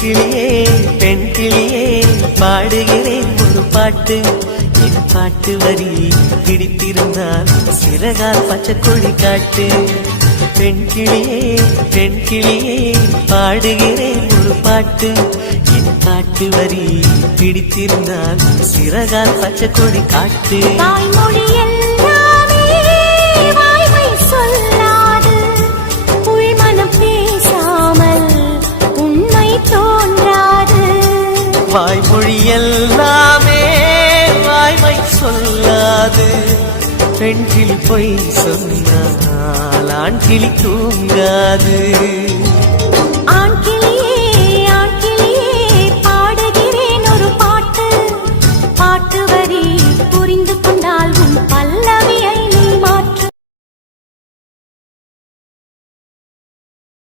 கிளியே பெண் கிளியே பாடுகிறேன் ஒரு பாட்டு. என் பாட்டு வரி பிடித்திருந்தால் சிறகால் பச்சை கொடி காட்டு. பெண் கிளியே பாடுகிறேன் ஒரு பாட்டு. என் பாட்டு வரி பிடித்திருந்தால் சிறகால் பச்சை கொடி காட்டு. வாய்மொழி எல்லாமே வாய்மை சொல்லாது. பெண் கிளி பொய் சொன்னால் ஆண் கிளி தூங்காது.